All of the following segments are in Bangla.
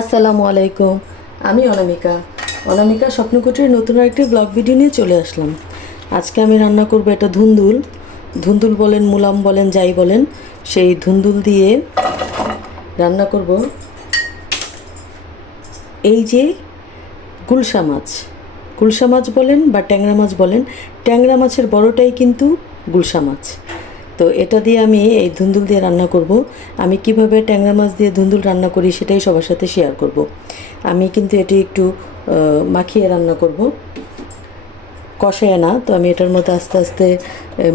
আসসালামু আলাইকুম। আমি অনামিকা স্বপ্ন কুটির নতুন একটি ব্লগ ভিডিও নিয়ে চলে আসলাম। আজকে আমি রান্না করব এটা ধুন্দুল বলেন, মুলাম বলেন, যাই বলেন, সেই ধুন্দুল দিয়ে রান্না করব এই যে গুলশা মাছ বলেন বা ট্যাংরা মাছ বলেন। ট্যাংরা মাছের বড়টাই কিন্তু গুলশা মাছ। তো এটা দিয়ে আমি এই ধুন্দুল দিয়ে রান্না করব। আমি কিভাবে ট্যাংরা মাছ দিয়ে ধুন্দুল রান্না করি সেটাই সবার সাথে শেয়ার করব। আমি কিন্তু এটি একটু মাখিয়ে রান্না করব, কষায় না। তো আমি এটার মধ্যে আস্তে আস্তে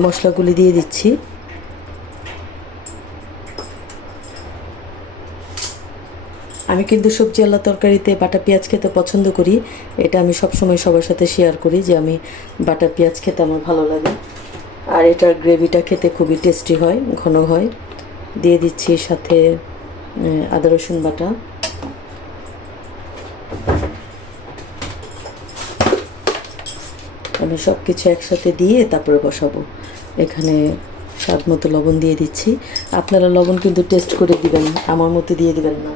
মশলাগুলি দিয়ে দিচ্ছি। আমি কিন্তু সবজিওয়ালা তরকারিতে বাটা পেঁয়াজ খেতে পছন্দ করি। এটা আমি সবসময় সবার সাথে শেয়ার করি যে আমি বাটা পেঁয়াজ খেতে আমার ভালো লাগে। আর এটার গ্রেভিটা খেতে খুবই টেস্টি হয়, ঘন হয়। দিয়ে দিচ্ছি সাথে আদা রসুন বাটা। আমি সব কিছু একসাথে দিয়ে তারপরে বসাবো। এখানে স্বাদ মতো লবণ দিয়ে দিচ্ছি। আপনারা লবণ কিন্তু টেস্ট করে দিবেন, আমার মতো দিয়ে দিবেন না।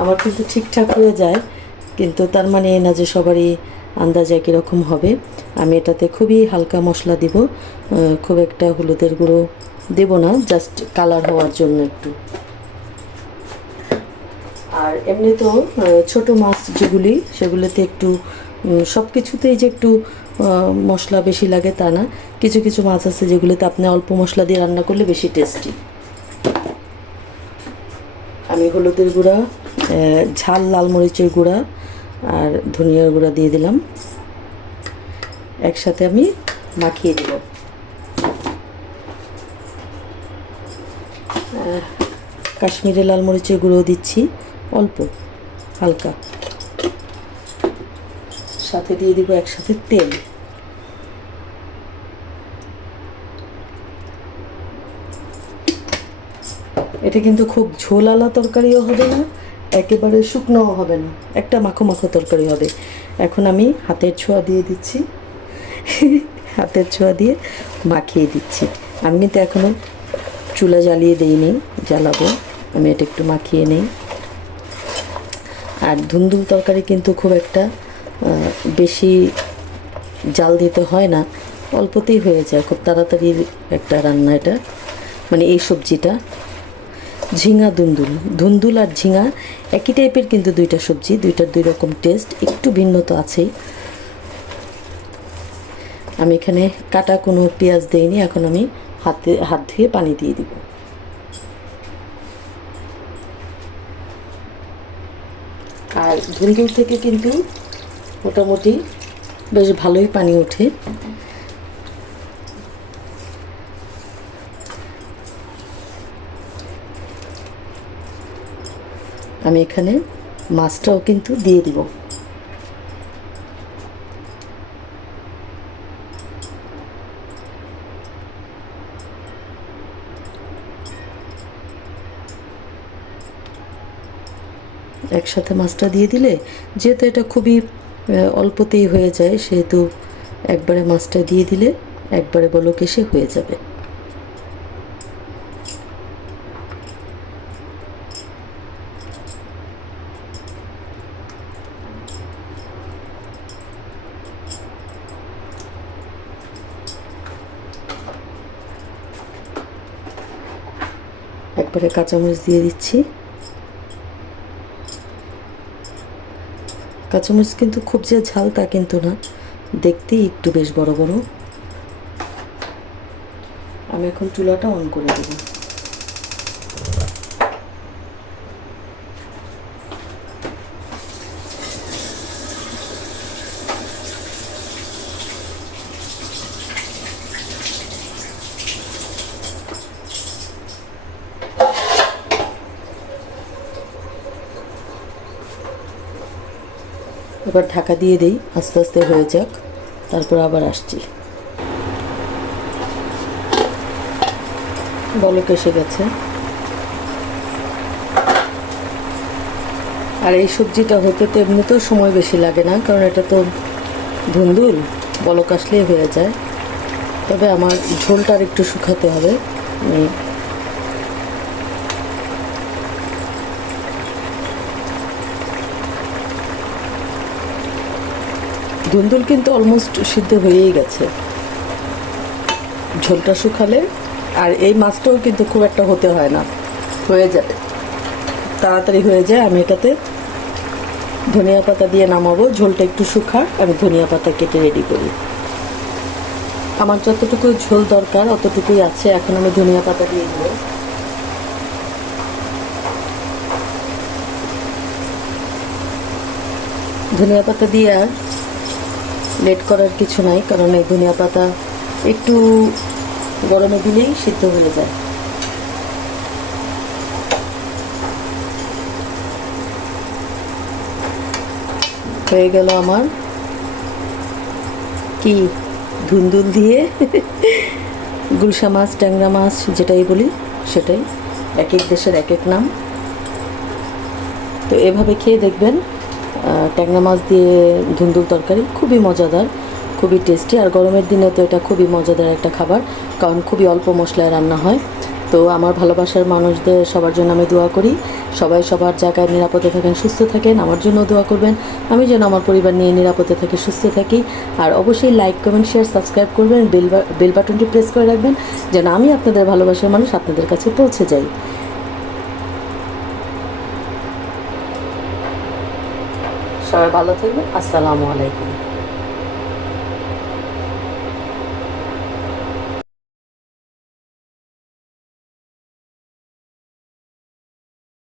আমার কিন্তু ঠিকঠাক হয়ে যায়, কিন্তু তার মানে না যে সবারই আন্দাজ একই রকম হবে। আমি এটাতে খুবই হালকা মশলা দিব, খুব একটা হলুদের গুঁড়ো দেব না, জাস্ট কালার হওয়ার জন্য একটু। আর এমনি তো ছোটো মাছ যেগুলি, সেগুলোতে একটু সব কিছুতেই যে একটু মশলা বেশি লাগে তা না। কিছু কিছু মাছ আছে যেগুলোতে আপনি অল্প মশলা দিয়ে রান্না করলে বেশি টেস্টি। আমি হলুদের গুঁড়া, ঝাল লাল মরিচের গুঁড়া আর ধনিয়ার গুঁড়া দিয়ে দিলাম। একসাথে আমি মাখিয়ে দিব। কাশ্মীরি লাল মরিচের গুঁড়ো দিচ্ছি অল্প, হালকা। সাথে দিয়ে দিব একসাথে তেল। এটা কিন্তু খুব ঝোলালা তরকারিও হবে না, একেবারে শুকনোও হবে না, একটা মাখো মাখো তরকারি হবে। এখন আমি হাতের ছোঁয়া দিয়ে দিচ্ছি, হাতের ছোঁয়া দিয়ে মাখিয়ে দিচ্ছি। আমি কিন্তু এখনও চুলা জ্বালিয়ে দিইনি, জ্বালাবো। আমি এটা একটু মাখিয়ে নেই। আর ধুন্দুল তরকারি কিন্তু খুব একটা বেশি জাল দিতে হয় না, অল্পতেই হয়ে যায়, খুব তাড়াতাড়ি একটা রান্না এটা। মানে এই সবজিটা ঝিঙা ধুন্দুল আর ঝিঙা একই টাইপের, কিন্তু দুইটা সবজি, দুইটার দুই রকম টেস্ট, একটু ভিন্ন তো আছেই। আমি এখানে কাটা কোনো পেঁয়াজ দেইনি। এখন আমি হাত ধুয়ে পানি দিয়ে দিব। আর ধুন্দুল থেকে কিন্তু মোটামুটি বেশ ভালোই পানি ওঠে। আমি এখানে মাছটাও কিন্তু দিয়ে দিব। একসাথে মাছটা দিয়ে দিলে, যেহেতু এটা খুবই অল্পতেই হয়ে যায়, সেহেতু একবারে মাছটা দিয়ে দিলে একবারে বলক এসে হয়ে যাবে। একবারে কাঁচামরিচ দিয়ে দিচ্ছি। কাঁচামরিচ কিন্তু খুব যে ঝাল তা কিন্তু না, দেখতেই একটু বেশ বড় বড়। আমি এখন চুলাটা অন করে দেব। এবার ঢাকা দিয়ে দেই, আস্তে আস্তে হয়ে যাক, তারপর আবার আসছি। বলক এসে গেছে। আর এই সবজিটা হতে তো এমনিতেও সময় বেশি লাগে না, কারণ এটা তো ধুন্দুল, বলক আসলেই হয়ে যায়। তবে আমার ঝোলটা আর একটু শুকাতে হবে। ধুন্দুল কিন্তু অলমোস্ট সিদ্ধ হয়েই গেছে, ঝোলটা শুকালে। আর এই মাছটাও কিন্তু খুব একটা হতে হয় না, হয়ে যায়, তাড়াতাড়ি হয়ে যায়। আমি এটাতে ধনিয়া পাতা দিয়ে নামাবো, ঝোলটা একটু শুকাক, আমি ধনিয়া পাতা কেটে রেডি করি। আমার যতটুকু ঝোল দরকার অতটুকুই আছে, এখন আমি ধনিয়া পাতা দিয়ে দেবো। ধনিয়া পাতা দিয়ে আর লেট করার কিছু নাই, কারণ এই ধনিয়া পাতা একটু গরমে দিলেই সিদ্ধ হয়ে যায়। হয়ে গেল আমার কি ধুন্দুল দিয়ে গুলশা মাছ, ট্যাংরা মাছ যেটাই বলি সেটাই, এক এক দেশের এক এক নাম। তো এভাবে খেয়ে দেখবেন, ট্যাংরা মাছ দিয়ে ধুন্দুল তরকারি খুবই মজাদার, খুবই টেস্টি। আর গরমের দিনে তো এটা খুবই মজাদার একটা খাবার, কারণ খুবই অল্প মশলায় রান্না হয়। তো আমার ভালোবাসার মানুষদের সবার জন্য আমি দোয়া করি, সবাই সবার জায়গায় নিরাপদে থাকেন, সুস্থ থাকেন। আমার জন্য দোয়া করবেন, আমি যেন আমার পরিবার নিয়ে নিরাপদে থাকি, সুস্থ থাকি। আর অবশ্যই লাইক, কমেন্ট, শেয়ার, সাবস্ক্রাইব করবেন, বেল বাটনটি প্রেস করে রাখবেন, যেন আমি আপনাদের ভালোবাসার মানুষ আপনাদের কাছে পৌঁছে যাই। সবাই ভালো থাকবেন, আসসালামু আলাইকুম।